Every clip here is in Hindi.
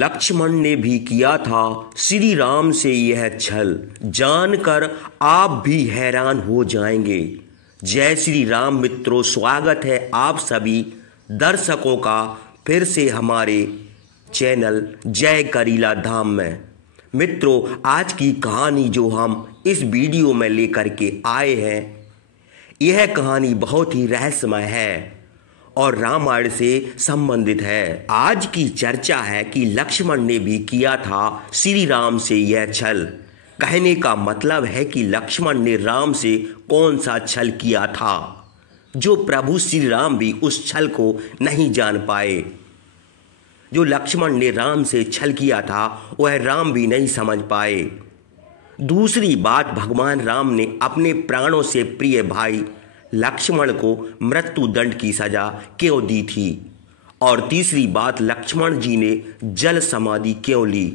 लक्ष्मण ने भी किया था श्री राम से यह छल, जानकर आप भी हैरान हो जाएंगे। जय श्री राम मित्रों, स्वागत है आप सभी दर्शकों का फिर से हमारे चैनल जय करीला धाम में। मित्रों, आज की कहानी जो हम इस वीडियो में लेकर के आए हैं, यह कहानी बहुत ही रहस्यमय है और रामायण से संबंधित है। आज की चर्चा है कि लक्ष्मण ने भी किया था श्री राम से यह छल। कहने का मतलब है कि लक्ष्मण ने राम से कौन सा छल किया था जो प्रभु श्री राम भी उस छल को नहीं जान पाए। जो लक्ष्मण ने राम से छल किया था वह राम भी नहीं समझ पाए। दूसरी बात, भगवान राम ने अपने प्राणों से प्रिय भाई लक्ष्मण को मृत्यु दंड की सजा क्यों दी थी। और तीसरी बात, लक्ष्मण जी ने जल समाधि क्यों ली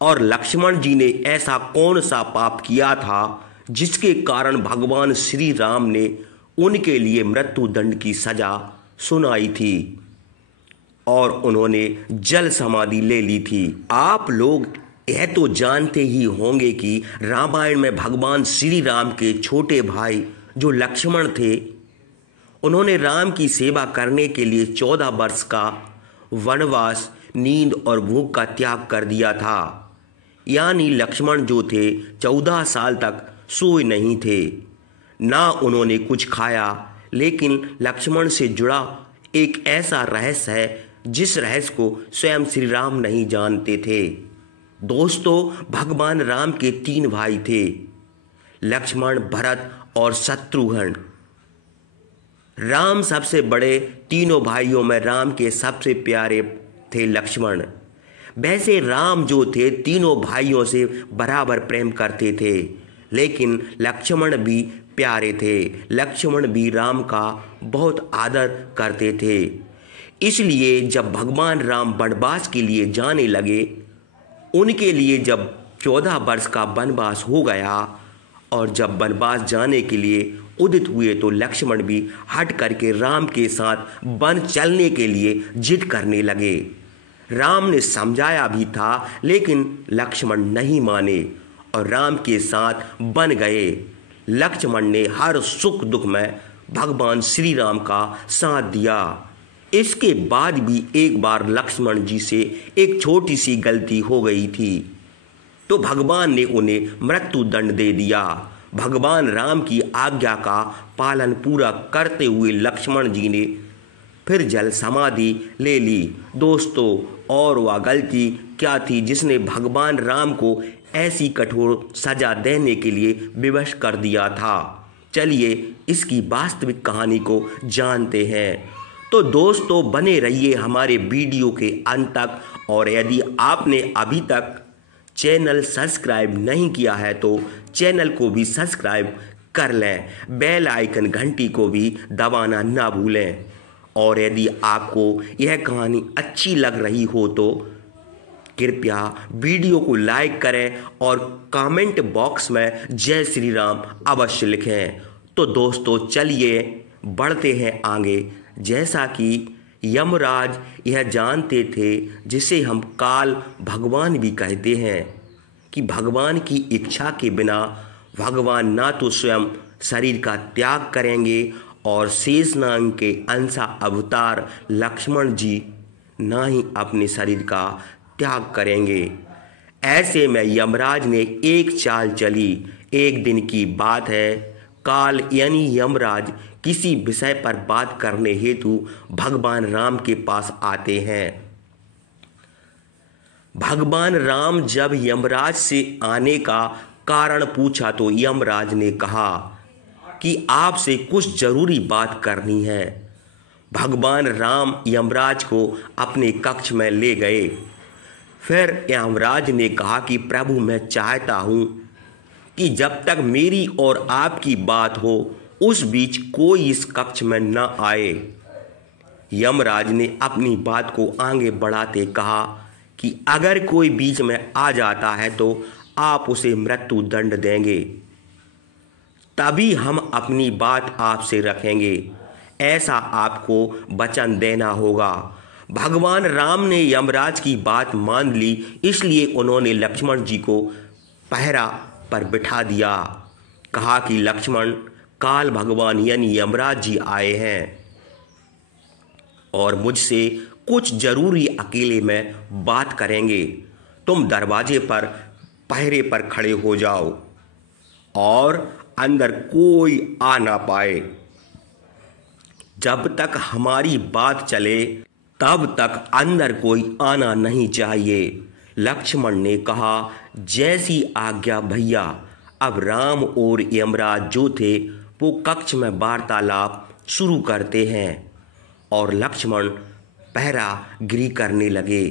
और लक्ष्मण जी ने ऐसा कौन सा पाप किया था जिसके कारण भगवान श्री राम ने उनके लिए मृत्यु दंड की सजा सुनाई थी और उन्होंने जल समाधि ले ली थी। आप लोग यह तो जानते ही होंगे कि रामायण में भगवान श्री राम के छोटे भाई जो लक्ष्मण थे, उन्होंने राम की सेवा करने के लिए 14 वर्ष का वनवास, नींद और भूख का त्याग कर दिया था। यानी लक्ष्मण जो थे 14 साल तक सोए नहीं थे, ना उन्होंने कुछ खाया। लेकिन लक्ष्मण से जुड़ा एक ऐसा रहस्य है जिस रहस्य को स्वयं श्री राम नहीं जानते थे। दोस्तों, भगवान राम के 3 भाई थे, लक्ष्मण, भरत और शत्रुघ्न। राम सबसे बड़े तीनों भाइयों में राम के सबसे प्यारे थे लक्ष्मण। वैसे राम जो थे तीनों भाइयों से बराबर प्रेम करते थे, लेकिन लक्ष्मण भी प्यारे थे। लक्ष्मण भी राम का बहुत आदर करते थे। इसलिए जब भगवान राम वनवास के लिए जाने लगे, उनके लिए जब 14 वर्ष का वनवास हो गया और जब वनवास जाने के लिए उदित हुए, तो लक्ष्मण भी हट करके राम के साथ वन चलने के लिए जिद करने लगे। राम ने समझाया भी था, लेकिन लक्ष्मण नहीं माने और राम के साथ वन गए। लक्ष्मण ने हर सुख दुख में भगवान श्री राम का साथ दिया। इसके बाद भी एक बार लक्ष्मण जी से एक छोटी सी गलती हो गई थी, तो भगवान ने उन्हें मृत्यु दंड दे दिया। भगवान राम की आज्ञा का पालन पूरा करते हुए लक्ष्मण जी ने फिर जल समाधि ले ली। दोस्तों, और वह गलती क्या थी जिसने भगवान राम को ऐसी कठोर सजा देने के लिए विवश कर दिया था? चलिए इसकी वास्तविक कहानी को जानते हैं। तो दोस्तों, बने रहिए हमारे वीडियो के अंत तक, और यदि आपने अभी तक चैनल सब्सक्राइब नहीं किया है तो चैनल को भी सब्सक्राइब कर लें, बेल आइकन घंटी को भी दबाना ना भूलें। और यदि आपको यह कहानी अच्छी लग रही हो तो कृपया वीडियो को लाइक करें और कमेंट बॉक्स में जय श्री राम अवश्य लिखें। तो दोस्तों, चलिए बढ़ते हैं आगे। जैसा कि यमराज यह जानते थे, जिसे हम काल भगवान भी कहते हैं, कि भगवान की इच्छा के बिना भगवान ना तो स्वयं शरीर का त्याग करेंगे और शेषनाग के अंशा अवतार लक्ष्मण जी ना ही अपने शरीर का त्याग करेंगे। ऐसे में यमराज ने एक चाल चली। एक दिन की बात है, काल यानी यमराज किसी विषय पर बात करने हेतु भगवान राम के पास आते हैं। भगवान राम जब यमराज से आने का कारण पूछा तो यमराज ने कहा कि आपसे कुछ जरूरी बात करनी है। भगवान राम यमराज को अपने कक्ष में ले गए। फिर यमराज ने कहा कि प्रभु, मैं चाहता हूँ कि जब तक मेरी और आपकी बात हो उस बीच कोई इस कक्ष में न आए। यमराज ने अपनी बात को आगे बढ़ाते कहा कि अगर कोई बीच में आ जाता है तो आप उसे मृत्यु दंड देंगे, तभी हम अपनी बात आपसे रखेंगे। ऐसा आपको वचन देना होगा। भगवान राम ने यमराज की बात मान ली, इसलिए उन्होंने लक्ष्मण जी को पहरा पर बिठा दिया। कहा कि लक्ष्मण, काल भगवान यानी यमराज जी आए हैं और मुझसे कुछ जरूरी अकेले में बात करेंगे। तुम दरवाजे पर पहरे पर खड़े हो जाओ और अंदर कोई आ ना पाए। जब तक हमारी बात चले तब तक अंदर कोई आना नहीं चाहिए। लक्ष्मण ने कहा, जैसी आज्ञा भैया। अब राम और यमराज जो थे वो कक्ष में वार्तालाप शुरू करते हैं और लक्ष्मण पहरा गिरी करने लगे।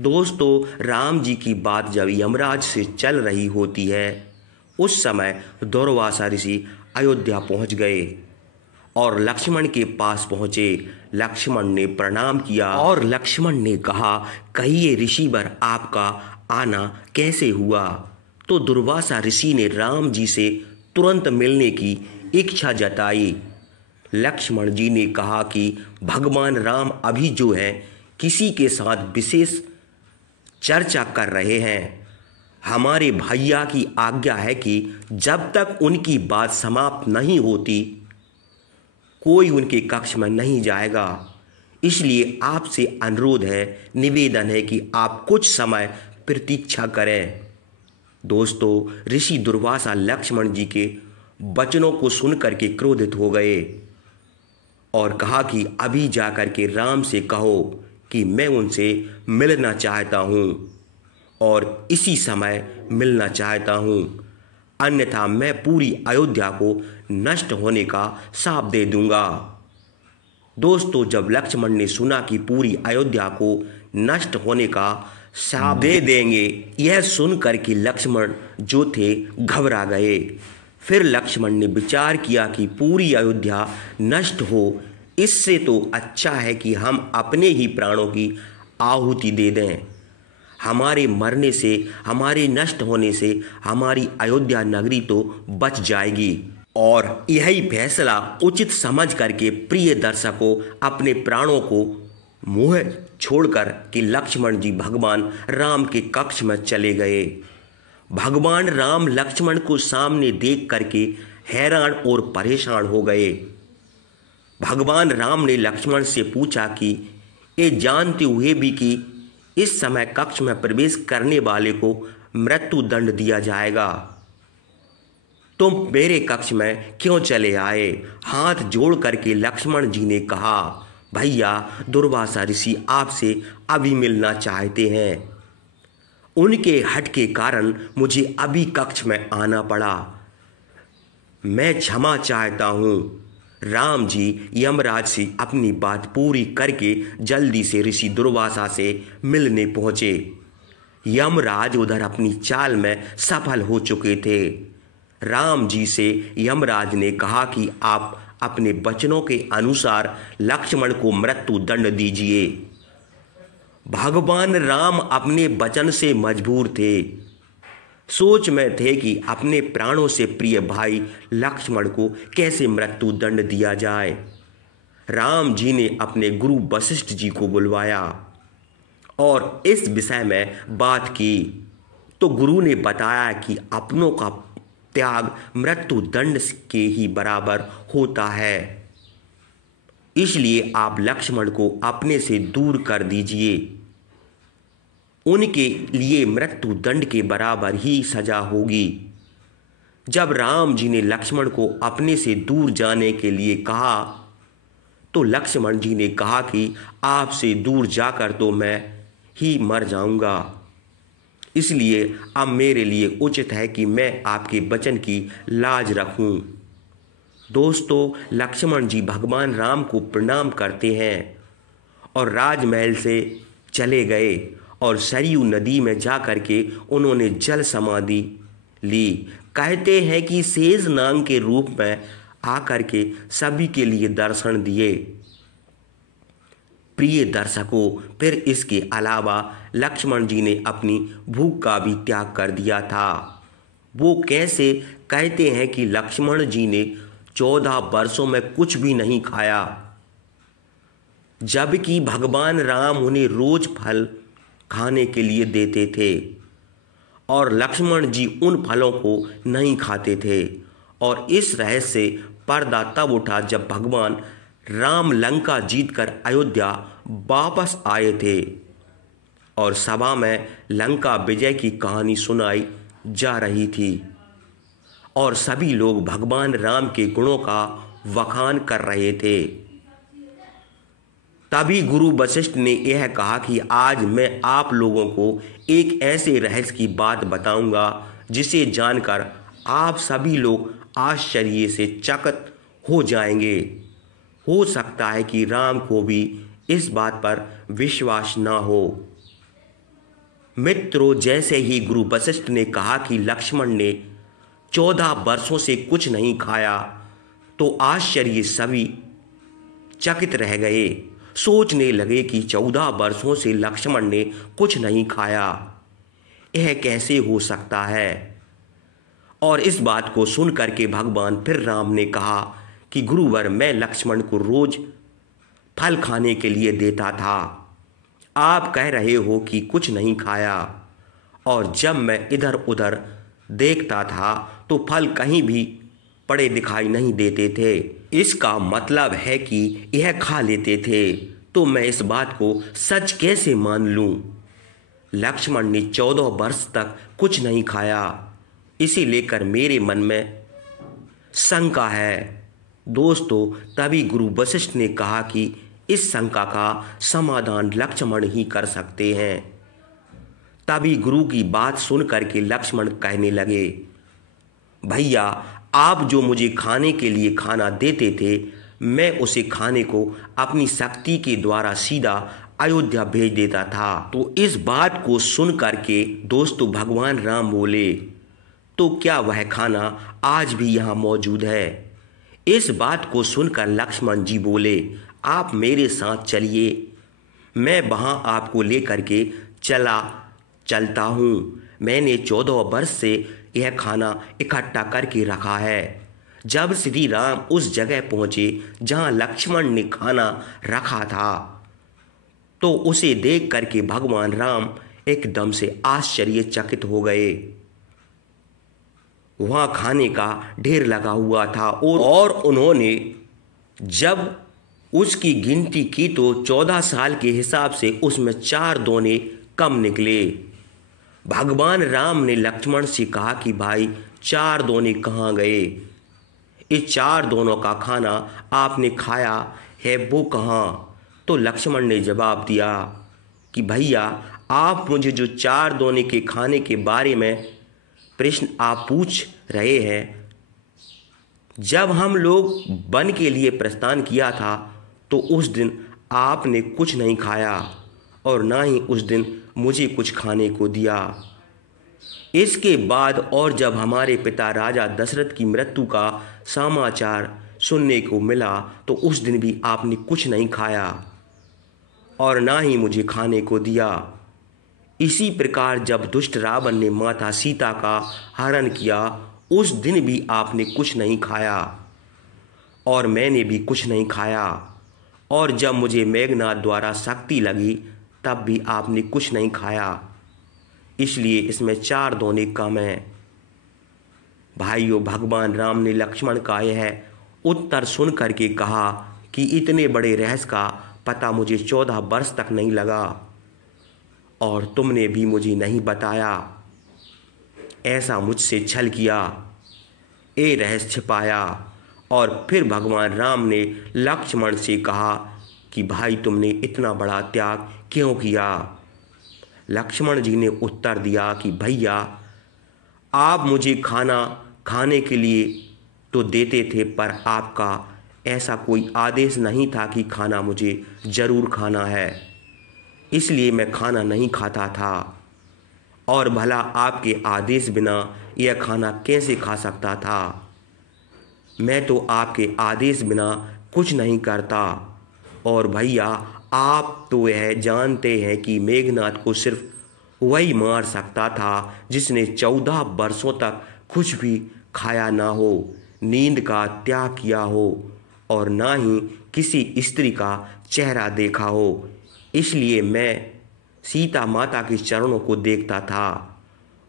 दोस्तों, राम जी की बात जब यमराज से चल रही होती है उस समय दुर्वासा ऋषि अयोध्या पहुंच गए और लक्ष्मण के पास पहुंचे। लक्ष्मण ने प्रणाम किया और लक्ष्मण ने कहा, कहिए ऋषिवर, आपका आना कैसे हुआ? तो दुर्वासा ऋषि ने राम जी से तुरंत मिलने की इच्छा जताई। लक्ष्मण जी ने कहा कि भगवान राम अभी जो है किसी के साथ विशेष चर्चा कर रहे हैं। हमारे भैया की आज्ञा है कि जब तक उनकी बात समाप्त नहीं होती कोई उनके कक्ष में नहीं जाएगा। इसलिए आपसे अनुरोध है, निवेदन है कि आप कुछ समय प्रतीक्षा करें। दोस्तों, ऋषि दुर्वासा लक्ष्मण जी के वचनों को सुनकर के क्रोधित हो गए और कहा कि अभी जाकर के राम से कहो कि मैं उनसे मिलना चाहता हूँ और इसी समय मिलना चाहता हूँ, अन्यथा मैं पूरी अयोध्या को नष्ट होने का शाप दे दूंगा। दोस्तों, जब लक्ष्मण ने सुना कि पूरी अयोध्या को नष्ट होने का शाप दे देंगे, यह सुनकर कि लक्ष्मण जो थे घबरा गए। फिर लक्ष्मण ने विचार किया कि पूरी अयोध्या नष्ट हो, इससे तो अच्छा है कि हम अपने ही प्राणों की आहुति दे दें। हमारे मरने से, हमारे नष्ट होने से हमारी अयोध्या नगरी तो बच जाएगी। और यही फैसला उचित समझ करके प्रिय दर्शकों अपने प्राणों को मुँह छोड़कर कि लक्ष्मण जी भगवान राम के कक्ष में चले गए। भगवान राम लक्ष्मण को सामने देख करके हैरान और परेशान हो गए। भगवान राम ने लक्ष्मण से पूछा कि ये जानते हुए भी कि इस समय कक्ष में प्रवेश करने वाले को मृत्यु दंड दिया जाएगा, तुम मेरे कक्ष में क्यों चले आए? हाथ जोड़ करके लक्ष्मण जी ने कहा, भैया, दुर्वासा ऋषि आपसे अभी मिलना चाहते हैं। उनके हट के कारण मुझे अभी कक्ष में आना पड़ा। मैं क्षमा चाहता हूँ। राम जी यमराज से अपनी बात पूरी करके जल्दी से ऋषि दुर्वासा से मिलने पहुँचे। यमराज उधर अपनी चाल में सफल हो चुके थे। राम जी से यमराज ने कहा कि आप अपने वचनों के अनुसार लक्ष्मण को मृत्यु दंड दीजिए। भगवान राम अपने वचन से मजबूर थे। सोच में थे कि अपने प्राणों से प्रिय भाई लक्ष्मण को कैसे मृत्यु दंड दिया जाए। राम जी ने अपने गुरु वशिष्ठ जी को बुलवाया और इस विषय में बात की तो गुरु ने बताया कि अपनों का त्याग मृत्यु दंड के ही बराबर होता है, इसलिए आप लक्ष्मण को अपने से दूर कर दीजिए। उनके लिए मृत्यु दंड के बराबर ही सजा होगी। जब राम जी ने लक्ष्मण को अपने से दूर जाने के लिए कहा तो लक्ष्मण जी ने कहा कि आपसे दूर जाकर तो मैं ही मर जाऊंगा, इसलिए अब मेरे लिए उचित है कि मैं आपके वचन की लाज रखूं। दोस्तों, लक्ष्मण जी भगवान राम को प्रणाम करते हैं और राजमहल से चले गए और सरयू नदी में जा कर के उन्होंने जल समाधि ली। कहते हैं कि शेष नाग के रूप में आकर के सभी के लिए दर्शन दिए। प्रिय दर्शकों, फिर इसके अलावा लक्ष्मण जी ने अपनी भूख का भी त्याग कर दिया था। वो कैसे? कहते हैं कि लक्ष्मण जी ने 14 वर्षों में कुछ भी नहीं खाया। जबकि भगवान राम उन्हें रोज फल खाने के लिए देते थे और लक्ष्मण जी उन फलों को नहीं खाते थे। और इस रहस्य से पर्दा तब उठा जब भगवान राम लंका जीतकर अयोध्या वापस आए थे और सभा में लंका विजय की कहानी सुनाई जा रही थी और सभी लोग भगवान राम के गुणों का वखान कर रहे थे। तभी गुरु वशिष्ठ ने यह कहा कि आज मैं आप लोगों को एक ऐसे रहस्य की बात बताऊंगा जिसे जानकर आप सभी लोग आश्चर्य से चकित हो जाएंगे। हो सकता है कि राम को भी इस बात पर विश्वास ना हो। मित्रों, जैसे ही गुरु वशिष्ठ ने कहा कि लक्ष्मण ने 14 वर्षों से कुछ नहीं खाया तो आश्चर्य सभी चकित रह गए। सोचने लगे कि 14 वर्षों से लक्ष्मण ने कुछ नहीं खाया, यह कैसे हो सकता है। और इस बात को सुन करके भगवान फिर राम ने कहा कि गुरुवर, मैं लक्ष्मण को रोज फल खाने के लिए देता था, आप कह रहे हो कि कुछ नहीं खाया, और जब मैं इधर उधर देखता था तो फल कहीं भी पड़े दिखाई नहीं देते थे। इसका मतलब है कि यह खा लेते थे, तो मैं इस बात को सच कैसे मान लूं? लक्ष्मण ने 14 वर्ष तक कुछ नहीं खाया, इसी लेकर मेरे मन में शंका है। दोस्तों, तभी गुरु वशिष्ठ ने कहा कि इस शंका का समाधान लक्ष्मण ही कर सकते हैं। तभी गुरु की बात सुन करके लक्ष्मण कहने लगे, भैया, आप जो मुझे खाने के लिए खाना देते थे, मैं उसे खाने को अपनी शक्ति के द्वारा सीधा अयोध्या भेज देता था। तो इस बात को सुन करके दोस्तों भगवान राम बोले, तो क्या वह खाना आज भी यहाँ मौजूद है? इस बात को सुनकर लक्ष्मण जी बोले, आप मेरे साथ चलिए, मैं वहाँ आपको लेकर के चलता हूँ। मैंने 14 वर्ष से यह खाना इकट्ठा करके रखा है। जब श्री राम उस जगह पहुँचे जहाँ लक्ष्मण ने खाना रखा था, तो उसे देख करके भगवान राम एकदम से आश्चर्यचकित हो गए। वहाँ खाने का ढेर लगा हुआ था और उन्होंने जब उसकी गिनती की तो 14 साल के हिसाब से उसमें 4 दोने कम निकले। भगवान राम ने लक्ष्मण से कहा कि भाई, 4 दोने कहाँ गए? इस 4 दोनों का खाना आपने खाया है, वो कहाँ? तो लक्ष्मण ने जवाब दिया कि भैया, आप मुझे जो 4 दोने के खाने के बारे में प्रश्न आप पूछ रहे हैं, जब हम लोग वन के लिए प्रस्थान किया था तो उस दिन आपने कुछ नहीं खाया और ना ही उस दिन मुझे कुछ खाने को दिया। इसके बाद और जब हमारे पिता राजा दशरथ की मृत्यु का समाचार सुनने को मिला तो उस दिन भी आपने कुछ नहीं खाया और ना ही मुझे खाने को दिया। इसी प्रकार जब दुष्ट रावण ने माता सीता का हरण किया, उस दिन भी आपने कुछ नहीं खाया और मैंने भी कुछ नहीं खाया। और जब मुझे मेघनाद द्वारा शक्ति लगी, तब भी आपने कुछ नहीं खाया। इसलिए इसमें 4 दोने कम हैं। भाइयों, भगवान राम ने लक्ष्मण का यह उत्तर सुन करके कहा कि इतने बड़े रहस्य का पता मुझे 14 वर्ष तक नहीं लगा और तुमने भी मुझे नहीं बताया। ऐसा मुझसे छल किया, ये रहस्य छिपाया। और फिर भगवान राम ने लक्ष्मण से कहा कि भाई, तुमने इतना बड़ा त्याग क्यों किया? लक्ष्मण जी ने उत्तर दिया कि भैया, आप मुझे खाना खाने के लिए तो देते थे, पर आपका ऐसा कोई आदेश नहीं था कि खाना मुझे ज़रूर खाना है, इसलिए मैं खाना नहीं खाता था। और भला आपके आदेश बिना यह खाना कैसे खा सकता था? मैं तो आपके आदेश बिना कुछ नहीं करता। और भैया, आप तो यह जानते हैं कि मेघनाद को सिर्फ वही मार सकता था जिसने 14 वर्षों तक कुछ भी खाया ना हो, नींद का त्याग किया हो और ना ही किसी स्त्री का चेहरा देखा हो। इसलिए मैं सीता माता के चरणों को देखता था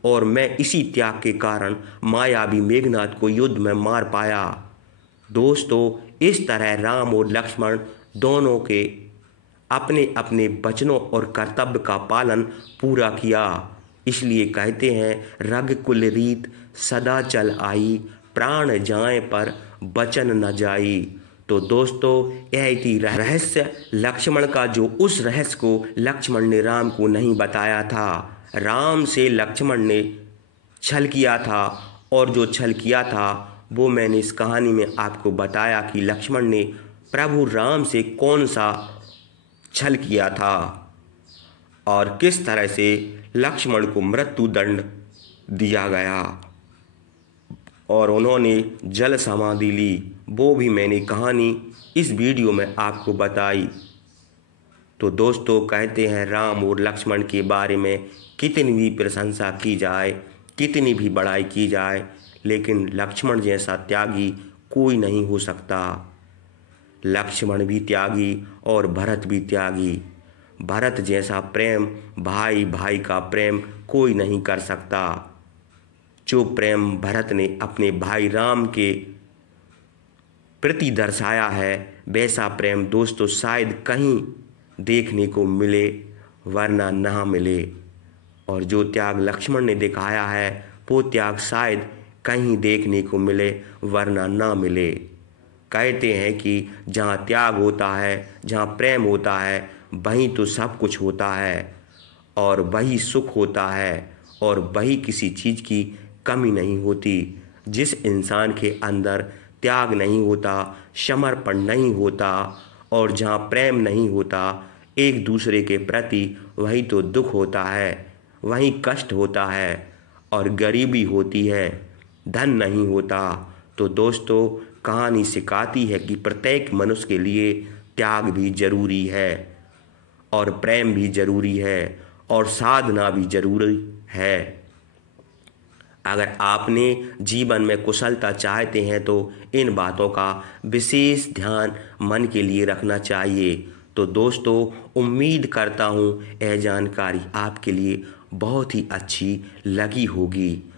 और मैं इसी त्याग के कारण मायावी मेघनाथ को युद्ध में मार पाया। दोस्तों, इस तरह राम और लक्ष्मण दोनों के अपने अपने वचनों और कर्तव्य का पालन पूरा किया। इसलिए कहते हैं, रघुकुल रीत सदा चल आई, प्राण जाए पर वचन न जाई। तो दोस्तों, यह थी रहस्य लक्ष्मण का, जो उस रहस्य को लक्ष्मण ने राम को नहीं बताया था। राम से लक्ष्मण ने छल किया था, और जो छल किया था वो मैंने इस कहानी में आपको बताया कि लक्ष्मण ने प्रभु राम से कौन सा छल किया था और किस तरह से लक्ष्मण को मृत्यु दंड दिया गया और उन्होंने जल समाधि ली। वो भी मैंने कहानी इस वीडियो में आपको बताई। तो दोस्तों, कहते हैं, राम और लक्ष्मण के बारे में कितनी भी प्रशंसा की जाए, कितनी भी बड़ाई की जाए, लेकिन लक्ष्मण जैसा त्यागी कोई नहीं हो सकता। लक्ष्मण भी त्यागी और भरत भी त्यागी। भरत जैसा प्रेम, भाई भाई का प्रेम कोई नहीं कर सकता। जो प्रेम भरत ने अपने भाई राम के प्रति दर्शाया है, वैसा प्रेम दोस्तों शायद कहीं देखने को मिले, वरना ना मिले। और जो त्याग लक्ष्मण ने दिखाया है, वो त्याग शायद कहीं देखने को मिले, वरना ना मिले। कहते हैं कि जहाँ त्याग होता है, जहाँ प्रेम होता है, वहीं तो सब कुछ होता है और वही सुख होता है और वही किसी चीज़ की कमी नहीं होती। जिस इंसान के अंदर त्याग नहीं होता, समर्पण नहीं होता और जहाँ प्रेम नहीं होता एक दूसरे के प्रति, वही तो दुख होता है, वहीं कष्ट होता है और गरीबी होती है, धन नहीं होता। तो दोस्तों, कहानी सिखाती है कि प्रत्येक मनुष्य के लिए त्याग भी जरूरी है और प्रेम भी जरूरी है और साधना भी जरूरी है। अगर आपने जीवन में कुशलता चाहते हैं तो इन बातों का विशेष ध्यान मन के लिए रखना चाहिए। तो दोस्तों, उम्मीद करता हूँ यह जानकारी आपके लिए बहुत ही अच्छी लगी होगी।